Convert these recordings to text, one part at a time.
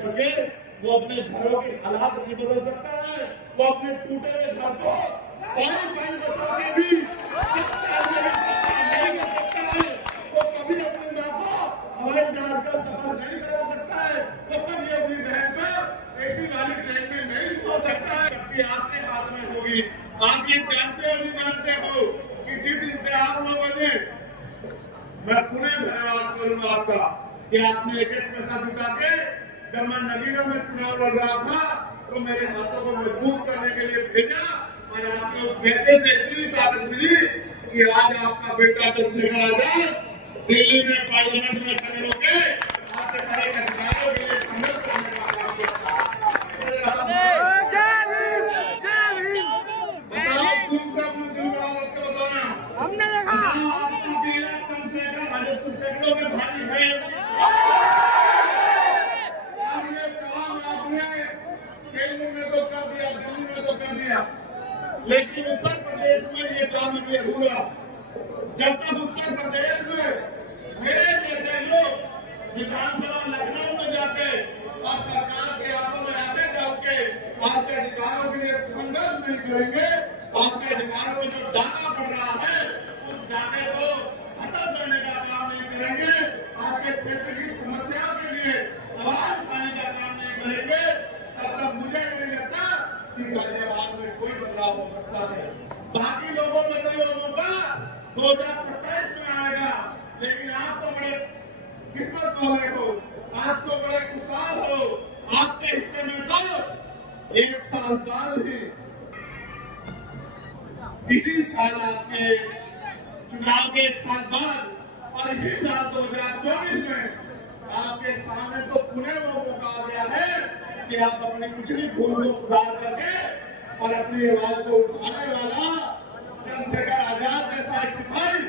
करके वो अपने घरों के हालात नहीं बदल सकता है, वो अपने टूटे हुए घर को पानी बचा के भी नहीं कर सकता है, वो कभी अपने माँ को हवाई जहाज का सफर नहीं करा सकता है, वो कभी अपनी बहन को ऐसी वाली ट्रेन में नहीं हो सकता है। शक्ति आपके हाथ में होगी। आप ये जानते हो नहीं जानते हो कि जिस दिन से आप लोगों ने, मैं पुनः धन्यवाद करूंगा आपका कि आपने एक एक पैसा जुटा के, जब मैं नगीना में चुनाव लड़ रहा था तो मेरे हाथों को मजबूत करने के लिए भेजा और आपके उस पैसे से इतनी ताकत मिली कि आज आपका बेटा चंद्रशेखर आजाद दिल्ली में पार्लियामेंट में खड़े होकर आपके सारे अधिकारियों के लिए संघर्ष करने का काम किया। बताओ तुम सब अपने दिल बड़ा करके बताना, हमने देखा चंद्रशेखर सैकड़ों में भारी है। केंद्र में तो कर दिया, दिल्ली में तो कर दिया, लेकिन उत्तर प्रदेश में ये काम नहीं हुआ। जब तक उत्तर प्रदेश में मेरे जैसे लोग विधानसभा लखनऊ में जाके और सरकार के हाथों में आगे जाके आपके अधिकारों के लिए संघर्ष नहीं करेंगे, आपके अधिकारों में जो डाका पड़ रहा है उस डाके को खत्म करने का काम नहीं करेंगे, आपके क्षेत्र की समस्याओं के लिए आवाज उठाने का काम नहीं करेंगे, तब तक मुझे नहीं लगता कि गाजियाबाद में कोई बदलाव हो सकता है। बाकी लोगों में तो ये मौका 2027 में आएगा, लेकिन आप तो बड़े किस्मत वाले हो, आप तो बड़े खुशहाल हो, आपके हिस्से में तो 1 साल बाद ही इसी साल आपके चुनाव के 1 साल बाद और इसी साल 2024 में आपके सामने तो पुनः वो मौका आ गया है कि आप अपनी पिछली भूल को सुधार करके और अपनी आवाज को उठाने वाला चंद्रशेखर आजाद जैसा एक सिपाही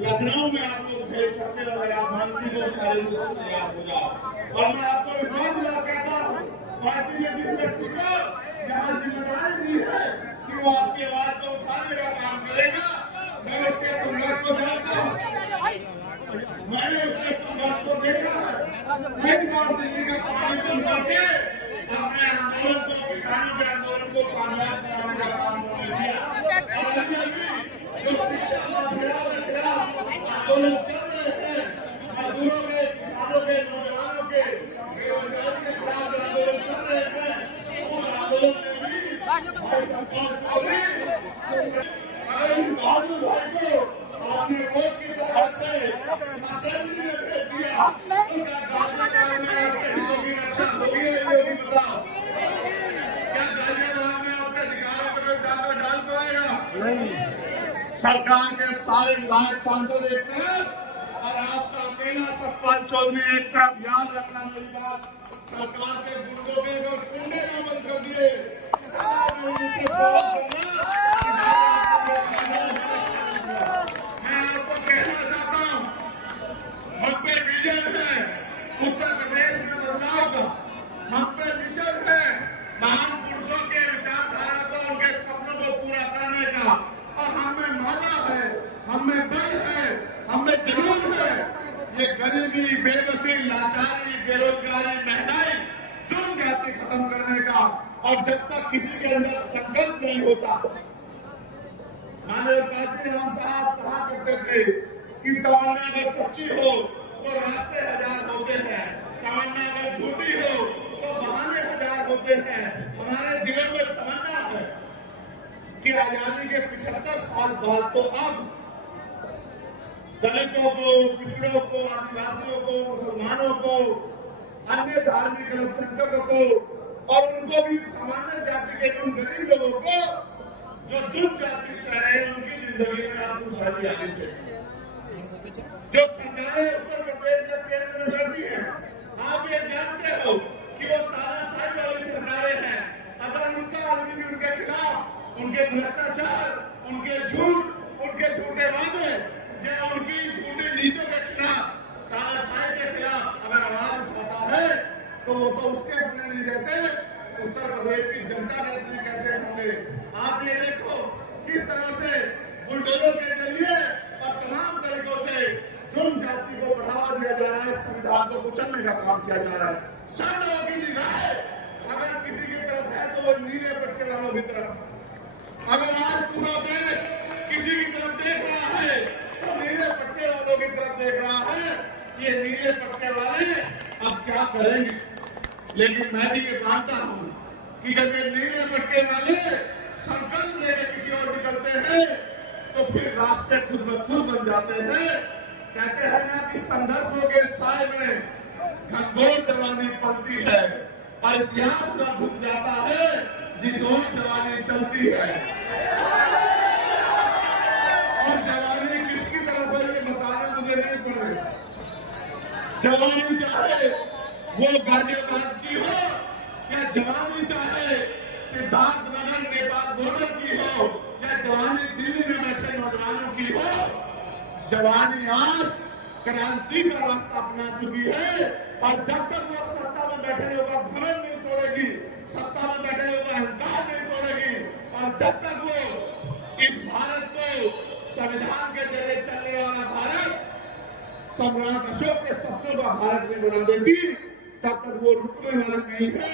लखनऊ में आप लोग भेज सकते हो अगर आप मानसिक और शारीरिक रूप से तैयार हो जाओ। और मैं आपको विश्वास दिला कहता हूँ, पार्टी ने जिस व्यक्ति को जहाँ जिम्मेदारी दी है कि वो आपकी आवाज को उठाने का काम करेगा, मैं उसके संघर्ष को जानता हूँ, मैंने उसके संघर्ष को देखा है। एक बार दिल्ली का पानी बंद करके अपने आंदोलन को, किसानों के आंदोलन को कामयाब कराने का काम उन्होंने किया। और अभी जो शिक्षा माफियाओं के खिलाफ आंदोलन कर रहे हैं, मजदूरों के, किसानों के, नौजवानों के, बेरोजगारी के खिलाफ जो आंदोलन कर रहे हैं, उस आंदोलन में भी बहादुर भाई को आपने वोट की तरफ से असेंबली में भेज दिया, उनका गाजियाबाद में आपके हितों की रक्षा होगी या नहीं होगी बताओ? क्या गाजियाबाद में आपके अधिकारों पर कोई डाका डाल पाएगा? सरकार के सारे विधायक सांसद एक तरफ और आपका अकेला सतपाल चौधरी एक तरफ। याद रखना मेरी बात, सरकार के गुंडों के जो गुंडे बंद कर दिए, उत्तर प्रदेश में बदलाव का हम पे मिशन है, महान पुरुषों के विचारधारा को, उनके सपनों को पूरा करने का, और हमें मौका है, हमें बल है, हमें जुनून है। ये गरीबी, बेबसी, लाचारी, बेरोजगारी, महंगाई, जुर्म जाति खत्म करने का, और जब तक किसी के अंदर संकल्प नहीं होता, माननीय काशी राम साहब कहा करते थे कि तमन्ना अगर सच्ची हो तो रास्ते 1000 होते हैं, तमन्ना अगर झूठी हो तो बहाने 1000 होते हैं। हमारे दिलों में तमन्ना है कि आजादी के 75 साल बाद तो अब दलितों को, पिछड़ों को, आदिवासियों को, मुसलमानों को, अन्य धार्मिक अल्पसंख्यकों को और उनको भी सामान्य जाति के उन गरीब लोगों को जो दुख जाति सह रहे हैं, उनकी जिंदगी में आप खुशहाली आनी चाहिए। जो सरकारें उत्तर प्रदेश के केंद्र में रहती हैं, आप ये जानते हो कि वो तानाशाही वाली सरकारें हैं। अगर उनका आदमी भी उनके खिलाफ, उनके भ्रष्टाचार, उनके झूठ, उनके झूठे वादे या उनकी झूठी नीतियों के खिलाफ, तानाशाही के खिलाफ अगर आवाज उठाता है तो वो तो उसके अपने नहीं रहते, उत्तर प्रदेश की जनता के अपने कैसे होंगे। आप ये देखो किस तरह से बुलडोजर के जरिए और तमाम तरीकों से जुर्म जाति को बढ़ावा दिया जा रहा है, संविधान को कुचलने का काम किया जा रहा है। नीले पट्टे वालों की तरफ। अगर आज पूरा देश किसी की तरफ देख रहा है तो नीले पट्टे वालों की तरफ देख रहा है। ये नीले पट्टे वाले अब क्या करेंगे? लेकिन मैं भी ये मानता हूं कि जब ये नीले पट्टे वाले संकल्प लेकर किसी और निकलते हैं तो फिर रास्ते खुद ब खुद बन जाते हैं। कहते हैं ना कि संघर्षों के साय में घनघोर जवानी पलती है और इतिहास न झुक जाता है जिस ओर जवानी चलती है। और जवानी किसकी तरफ है ये बताना मुझे नहीं पड़ेगा। जवानी चाहे वो गाजियाबाद की हो या जवानी चाहे सिद्धार्थनगर नेपाल बॉर्डर की हो या जवानी दिल्ली में बैठे नौजवानों की हो, जवानी आज क्रांति का रास्ता अपना चुकी है। और जब तक वो सत्ता में बैठे लोगों का घमंड नहीं तोड़ेगी, सत्ता में बैठे लोगों का अहंकार नहीं तोड़ेगी, और जब तक वो इस भारत को संविधान के जरिए चलने वाला भारत सम्राट अशोक के सपनों का भारत नहीं बना देती, तब तक वो रुकने वाली नहीं है।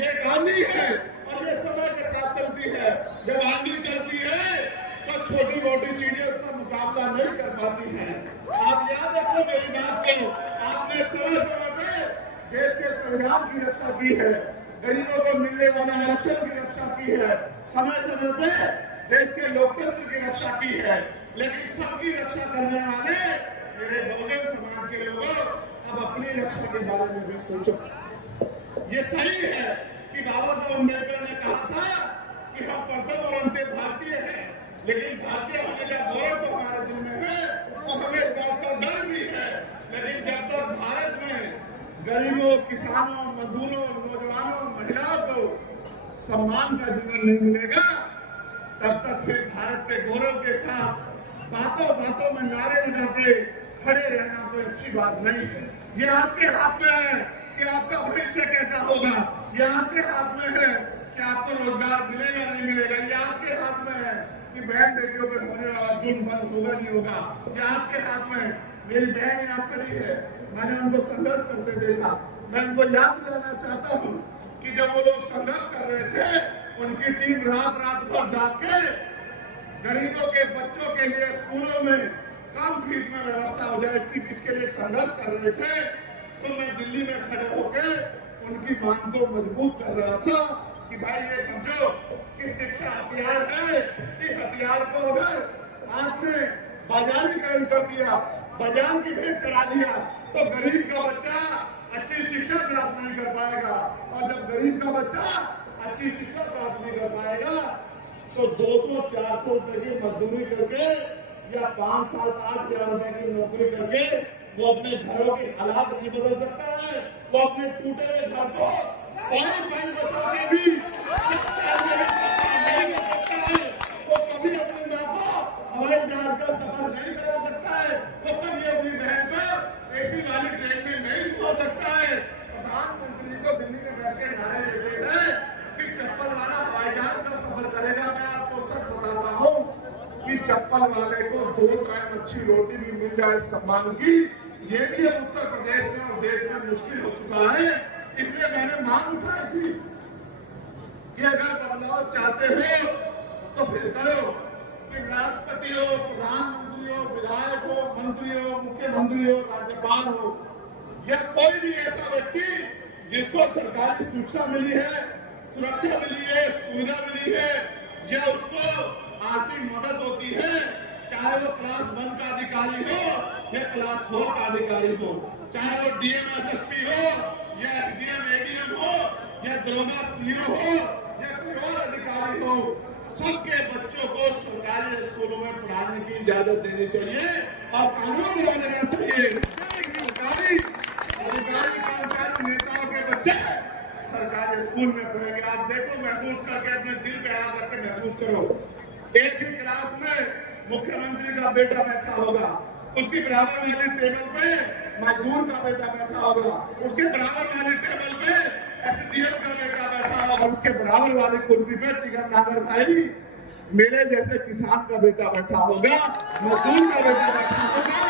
ये गांधी है और ये समय के साथ चलती है। जब आंधी चलती है तो छोटी मोटी चीजें उसका मुकाबला नहीं कर पाती हैं। आप याद रखो मेरी बात को, आपने समय में देश के संविधान की रक्षा की है, गरीबों को मिलने वाला आरक्षण की रक्षा की है, समय समय पे देश के लोकतंत्र की रक्षा की है। लेकिन सबकी रक्षा करने वाले मेरे बहुजन समाज के लोगों अब अपनी रक्षा के बारे में भी सोचो। ये सही है कि बाबा साहब अम्बेडकर ने कहा था कि हम प्रथम और अंतिम भारतीय हैं, लेकिन भारतीय होने का गौरव तो हमारे दिल में है और हमें इस बात का गर्व भी है। लेकिन जब तक भारत में गरीबों, किसानों, मजदूरों, नौजवानों, महिलाओं को सम्मान का जीवन नहीं मिलेगा, तब तक फिर भारत के गौरव के साथ बातों बातों में नारे लगाते खड़े रहना कोई अच्छी बात नहीं है। ये आपके हाथ में है कि आपका भविष्य कैसा होगा, ये आपके हाथ में है कि आपको रोजगार मिलेगा नहीं मिलेगा, ये आपके हाथ में है कि बहन बेटियों पे होने वाला जुल्म बंद होगा नहीं होगा, ये आपके हाथ में। मेरी बहन यहाँ खड़ी है, मैंने उनको संघर्ष करते देखा। मैं उनको याद दिलाना चाहता हूँ कि जब वो लोग संघर्ष कर रहे थे, उनकी टीम रात भर जाग के गरीबों के बच्चों के लिए स्कूलों में कम फीस में व्यवस्था हो जाए इसके लिए संघर्ष कर रहे थे। तो मैं दिल्ली में खड़े होकर उनकी मांग को मजबूत कर रहा था कि भाई ये समझो कि शिक्षा हथियार है, इस हथियार को अगर आपने बाजारीकरण कर दिया, बाजार की भेंट चढ़ा दिया, तो गरीब का बच्चा अच्छी शिक्षा प्राप्त नहीं कर पाएगा। और जब गरीब का बच्चा अच्छी शिक्षा प्राप्त नहीं कर पाएगा तो 200-400 रुपए की मजदूरी करके या 5-7-8 हजार रुपए की नौकरी करके वो अपने घरों के हालात नहीं बदल सकता है। वो अपने टूटे हुए घर को 5 बचा के भी नहीं कर सकता है। वो कभी अपनी माँ को हवाई जहाज का सफर नहीं करा सकता है। वो कभी अपनी बहन को ऐसी वाली ट्रेन में नहीं छुपा सकता है। प्रधानमंत्री को दिल्ली में बैठ के नारे देते हैं कि चप्पल वाला हवाई जहाज का सफर करेगा। मैं आपको सच बताता हूँ कि चप्पल वाले को 2 टाइम अच्छी रोटी भी मिल जाए सम्मान की, ये भी अब उत्तर प्रदेश में और देश में मुश्किल हो चुका है। इसलिए मैंने मांग उठाई थी कि अगर बदलाव चाहते हो तो फिर करो कि राष्ट्रपति हो, प्रधानमंत्री हो, विधायक हो, मंत्री हो, मुख्यमंत्री हो, राज्यपाल हो या कोई भी ऐसा व्यक्ति जिसको सरकारी शिक्षा मिली है, सुरक्षा मिली है, सुविधा मिली है या उसको आर्थिक मदद होती है, चाहे वो क्लास 1 का अधिकारी हो या क्लास 4 का अधिकारी हो, चाहे वो डीएम एसएसपी हो या एसडीएम एडीएम हो या दरोगा सीओ हो या कोई और अधिकारी हो, सबके बच्चों को सरकारी स्कूलों में पढ़ाने की इजाजत देनी चाहिए और कानून बना देना चाहिए। सरकारी अधिकारी, कर्मचारी, नेताओं के बच्चे सरकारी स्कूल में पढ़ेंगे। आप देखो, महसूस करके अपने दिल पे हाथ रख के महसूस करो। एक ही क्लास में मुख्यमंत्री का बेटा बैठा होगा, उसकी बराबर वाली टेबल पे मजदूर का बेटा बैठा होगा, उसके बराबर वाली टेबल पे एसडीएम का बेटा बैठा होगा, उसके बराबर वाली कुर्सी पे टिकट नागर भाई मेरे जैसे किसान का बेटा बैठा होगा, मजदूर का बेटा बैठा होगा।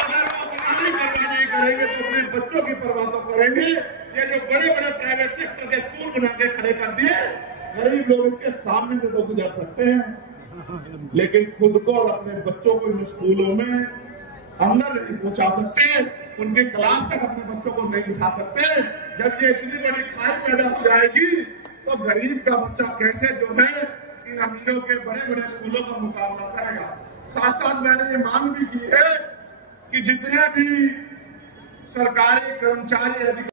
अगर वो बुराई परवाह नहीं करेंगे तो अपने बच्चों की परवाह तो करेंगे। ये जो बड़े बड़े प्राइवेट सेक्टर के स्कूल बना के खड़े कर दिए, गरीब लोग इसके सामने से तो गुजर सकते हैं, लेकिन खुद को और अपने बच्चों को इन स्कूलों में अंदर नहीं पहुंचा सकते, उनके क्लास तक अपने बच्चों को नहीं बिठा सकते। जब ये इतनी बड़ी खाई पैदा हो जाएगी तो गरीब का बच्चा कैसे जो है इन अमीरों के बड़े बड़े स्कूलों का मुकाबला करेगा। साथ साथ मैंने ये मांग भी की है कि जितने भी सरकारी कर्मचारी